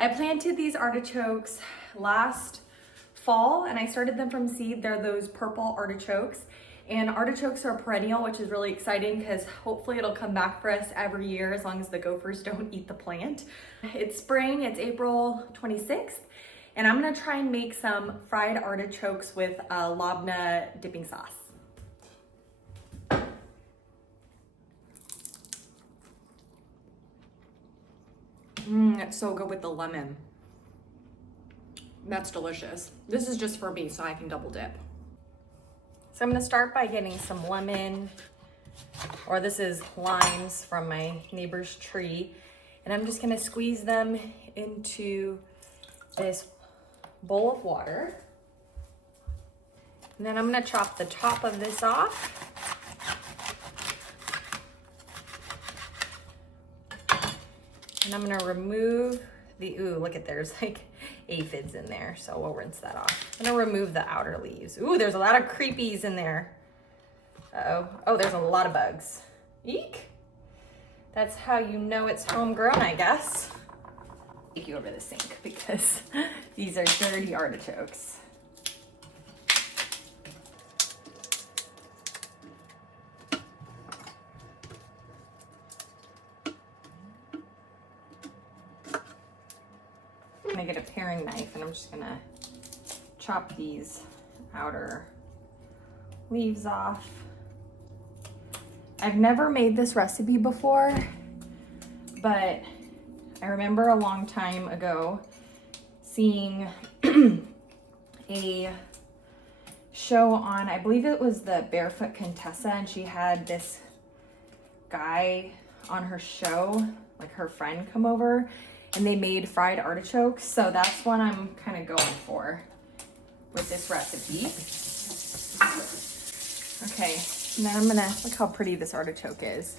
I planted these artichokes last fall and I started them from seed. They're those purple artichokes. And artichokes are perennial, which is really exciting because hopefully it'll come back for us every year as long as the gophers don't eat the plant. It's spring, it's April 26th, and I'm gonna try and make some fried artichokes with Labne dipping sauce. It's so good with the lemon. That's delicious. This is just for me so I can double dip. So I'm gonna start by getting some lemon, or this is limes from my neighbor's tree, and I'm just gonna squeeze them into this bowl of water. And then I'm gonna chop the top of this off. And I'm gonna remove the, ooh, look at, there's like aphids in there, so we'll rinse that off. I'm gonna remove the outer leaves. Ooh, there's a lot of creepies in there. Uh-oh, oh, there's a lot of bugs. Eek. That's how you know it's homegrown, I guess. Take you over the sink because these are dirty artichokes. I'm gonna get a paring knife and I'm just gonna chop these outer leaves off. I've never made this recipe before, but I remember a long time ago seeing a show on, I believe it was the Barefoot Contessa, and she had this guy on her show, like her friend, come over, and they made fried artichokes. So that's what I'm kind of going for with this recipe. Okay, and then I'm gonna, look how pretty this artichoke is.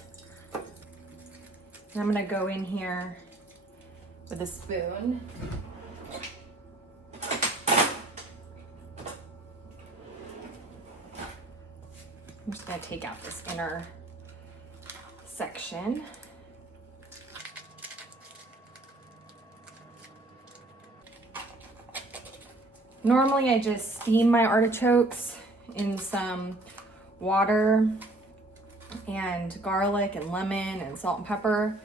And I'm gonna go in here with a spoon. I'm just gonna take out this inner section. Normally I just steam my artichokes in some water and garlic and lemon and salt and pepper,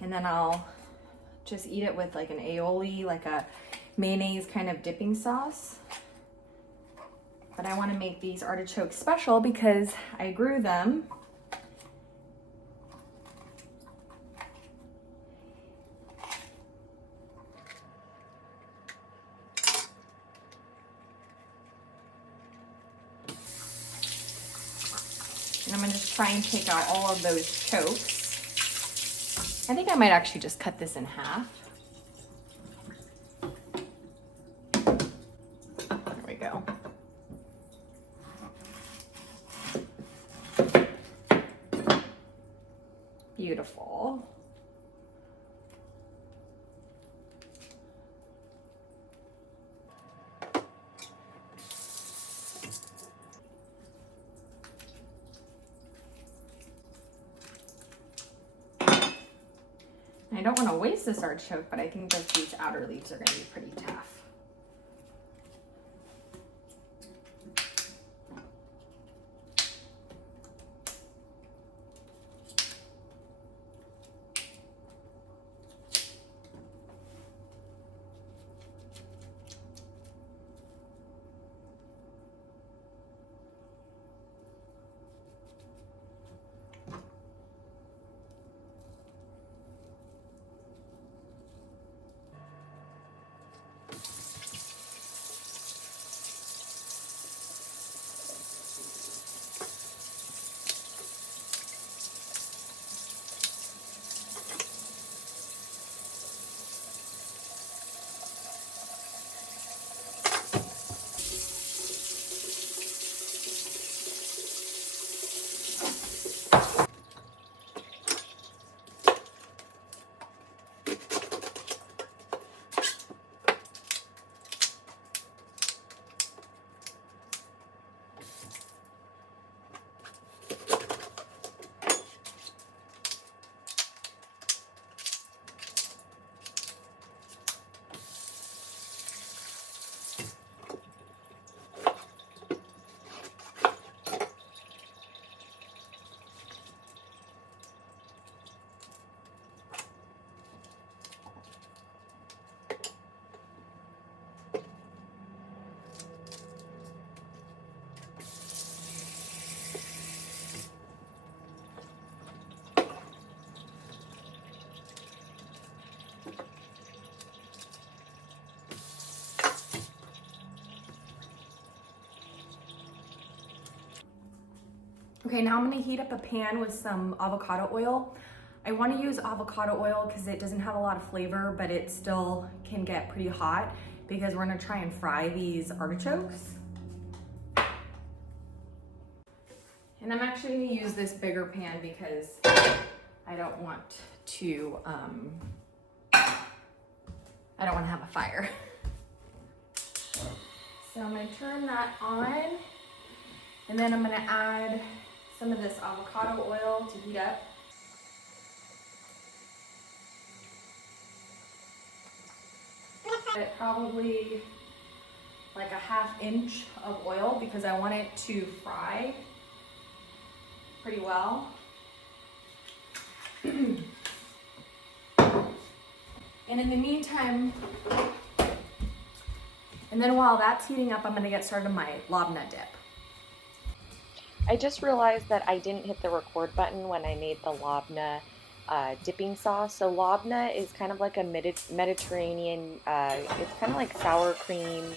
and then I'll just eat it with like an aioli, like a mayonnaise kind of dipping sauce. But I want to make these artichokes special because I grew them. And I'm gonna just try and take out all of those chokes. I think I might actually just cut this in half. There we go. Beautiful. I don't want to waste this artichoke, but I think that these outer leaves are going to be pretty tough. Okay, now I'm gonna heat up a pan with some avocado oil. I wanna use avocado oil because it doesn't have a lot of flavor, but it still can get pretty hot because we're gonna try and fry these artichokes. And I'm actually gonna use this bigger pan because I don't want to, I don't want to have a fire. So I'm going to turn that on, and then I'm going to add some of this avocado oil to heat up. Probably like a ½ inch of oil because I want it to fry pretty well. And in the meantime, and then while that's heating up, I'm gonna get started on my labne dip. I just realized that I didn't hit the record button when I made the labne dipping sauce. So labne is kind of like a Mediterranean, it's kind of like sour cream,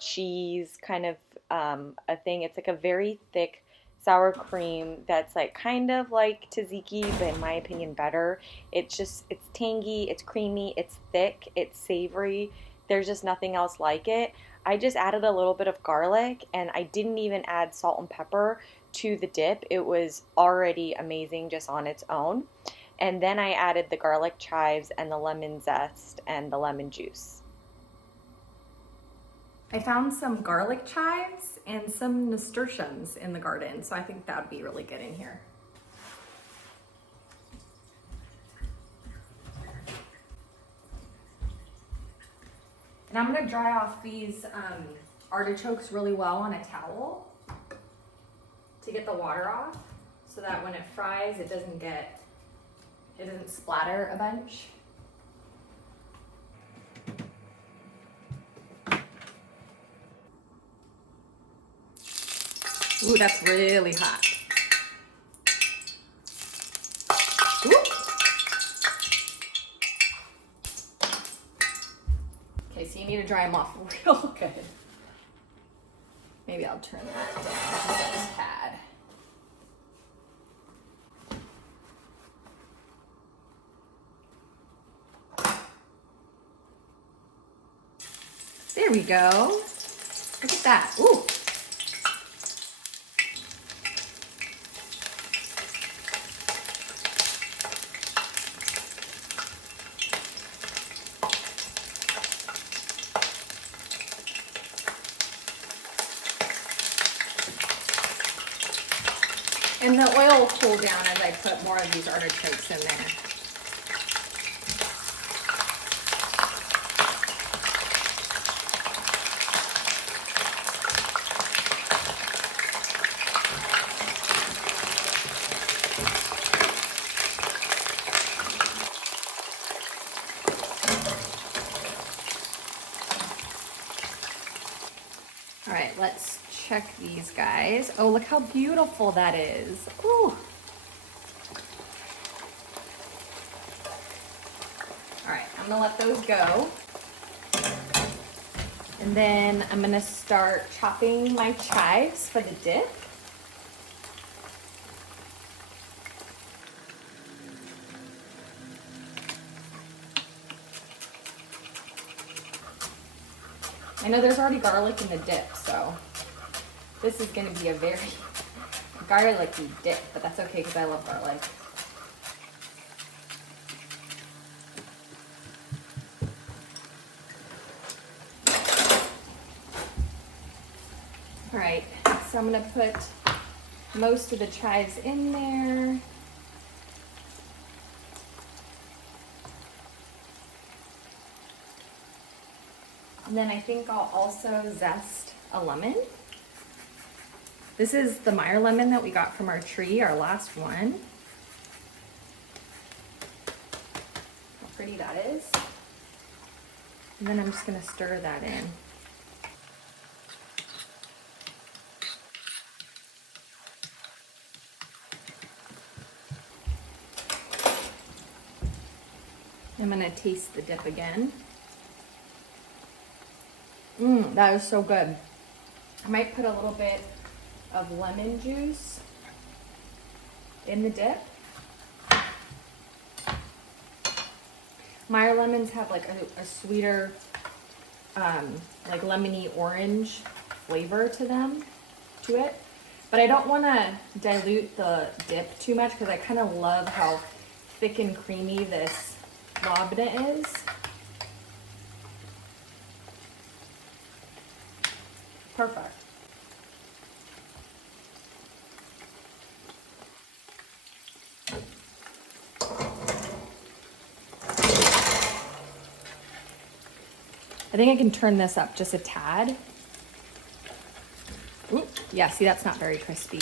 cheese kind of a thing. It's like a very thick sour cream that's like kind of like tzatziki, but in my opinion better. It's tangy, it's creamy, it's thick, it's savory. There's just nothing else like it. I just added a little bit of garlic and I didn't even add salt and pepper to the dip. It was already amazing just on its own. And then I added the garlic chives and the lemon zest and the lemon juice. I found some garlic chives and some nasturtiums in the garden, so I think that would be really good in here. And I'm gonna dry off these artichokes really well on a towel to get the water off, so that when it fries, it doesn't splatter a bunch. Ooh, that's really hot. Ooh. Okay, so you need to dry them off real good. Maybe I'll turn that down just a tad. There we go. Look at that. Ooh. And the oil will cool down as I put more of these artichokes in there. All right, let's check these guys. Oh, look how beautiful that is. Ooh. All right, I'm gonna let those go. And then I'm gonna start chopping my chives for the dip. I know there's already garlic in the dip, so this is gonna be a very garlicky dip, but that's okay because I love garlic. All right, so I'm gonna put most of the chives in there. And then I think I'll also zest a lemon. This is the Meyer lemon that we got from our tree, our last one. How pretty that is. And then I'm just gonna stir that in. I'm gonna taste the dip again. That is so good. I might put a little bit of lemon juice in the dip. Meyer lemons have like a sweeter, like lemony orange flavor to it. But I don't want to dilute the dip too much because I kind of love how thick and creamy this labne is. Perfect. I think I can turn this up just a tad. Ooh, yeah, see, that's not very crispy.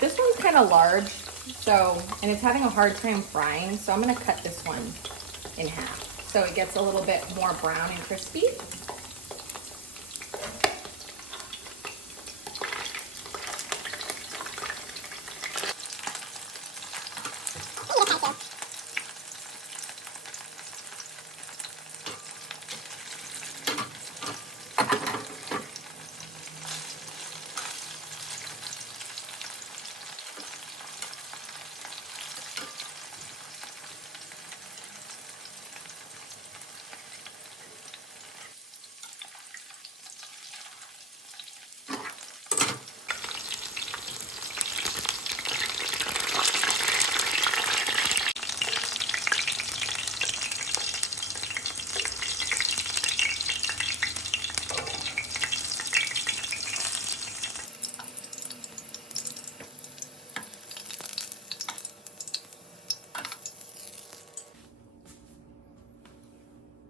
This one's kind of large, and it's having a hard time frying, so I'm gonna cut this one in half so it gets a little bit more brown and crispy.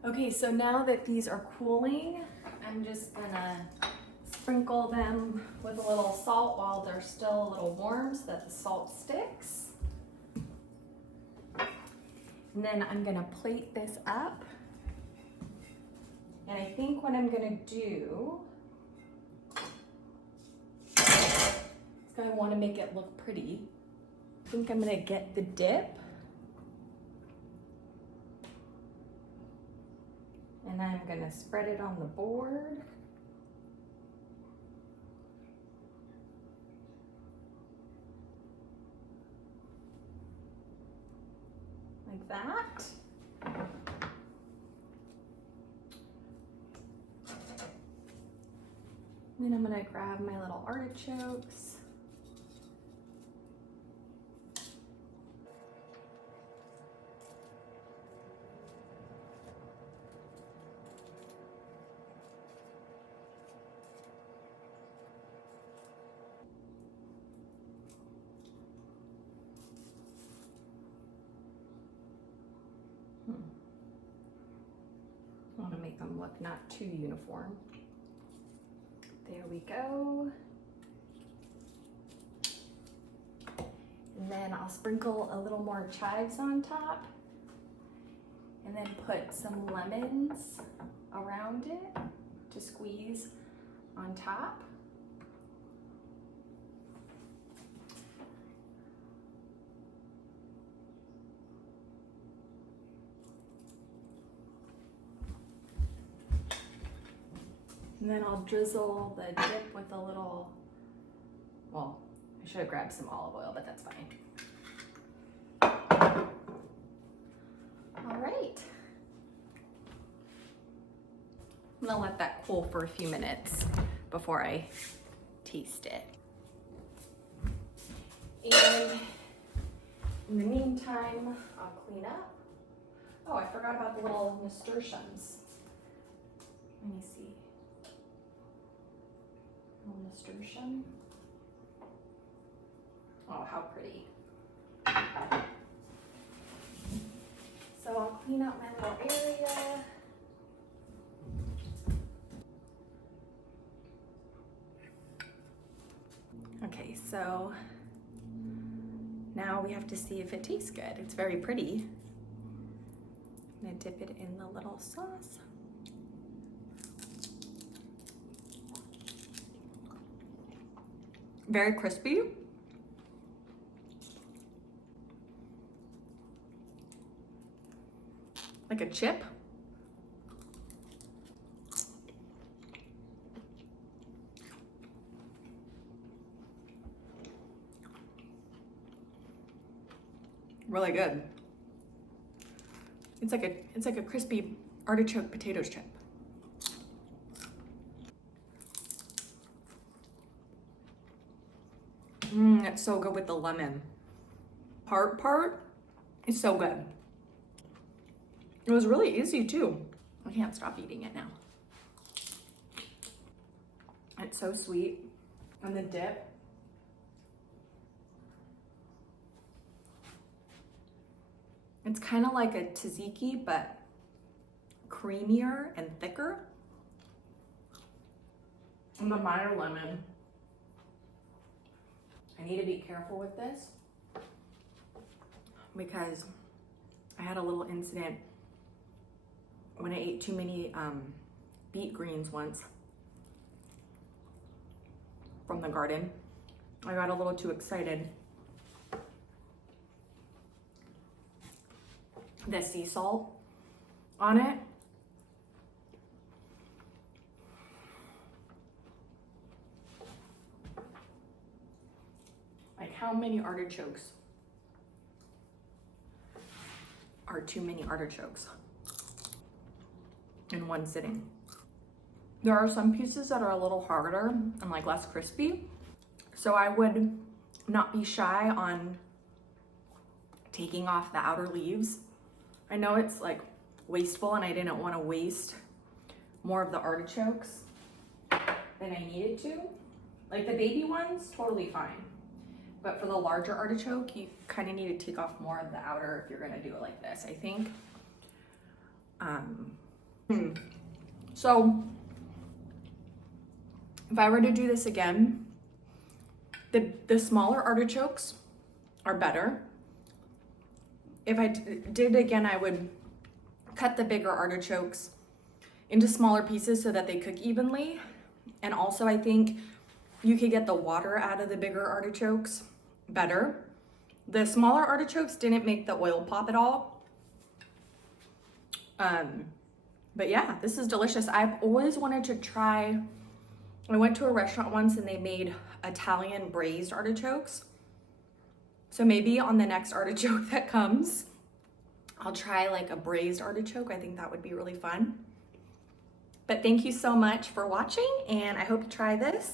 Okay, so now that these are cooling, I'm just gonna sprinkle them with a little salt while they're still a little warm so that the salt sticks. And then I'm gonna plate this up. And I think what I'm gonna do is I wanna make it look pretty. I think I'm gonna get the dip. And I'm gonna spread it on the board. Like that. Then I'm gonna grab my little artichokes. I want to make them look not too uniform. There we go. And then I'll sprinkle a little more chives on top and then put some lemons around it to squeeze on top. And then I'll drizzle the dip with a little, well, I should have grabbed some olive oil, but that's fine. All right. I'm gonna let that cool for a few minutes before I taste it. And in the meantime, I'll clean up. Oh, I forgot about the little nasturtiums. Let me see. Little nasturtium. Oh, how pretty. So I'll clean up my little area. Okay, so now we have to see if it tastes good. It's very pretty. I'm gonna dip it in the little sauce. Very crispy. Like a chip. Really good. It's like a crispy artichoke potato chip. It's so good with the lemon. Part is so good. It was really easy too. I can't stop eating it now. It's so sweet. And the dip. It's kind of like a tzatziki, but creamier and thicker. And the Meyer lemon. I need to be careful with this because I had a little incident when I ate too many beet greens once from the garden. I got a little too excited. The sea salt on it. Like, how many artichokes are too many artichokes in one sitting? There are some pieces that are a little harder and like less crispy. So I would not be shy on taking off the outer leaves. I know it's like wasteful and I didn't want to waste more of the artichokes than I needed to. Like the baby ones, totally fine. But for the larger artichoke, you kind of need to take off more of the outer if you're gonna do it like this, I think. So if I were to do this again, the smaller artichokes are better. If I did it again, I would cut the bigger artichokes into smaller pieces so that they cook evenly. And also I think you could get the water out of the bigger artichokes better. The smaller artichokes didn't make the oil pop at all. But yeah, this is delicious. I've always wanted to try, I went to a restaurant once and they made Italian braised artichokes. So maybe on the next artichoke that comes, I'll try like a braised artichoke. I think that would be really fun. But thank you so much for watching and I hope you try this.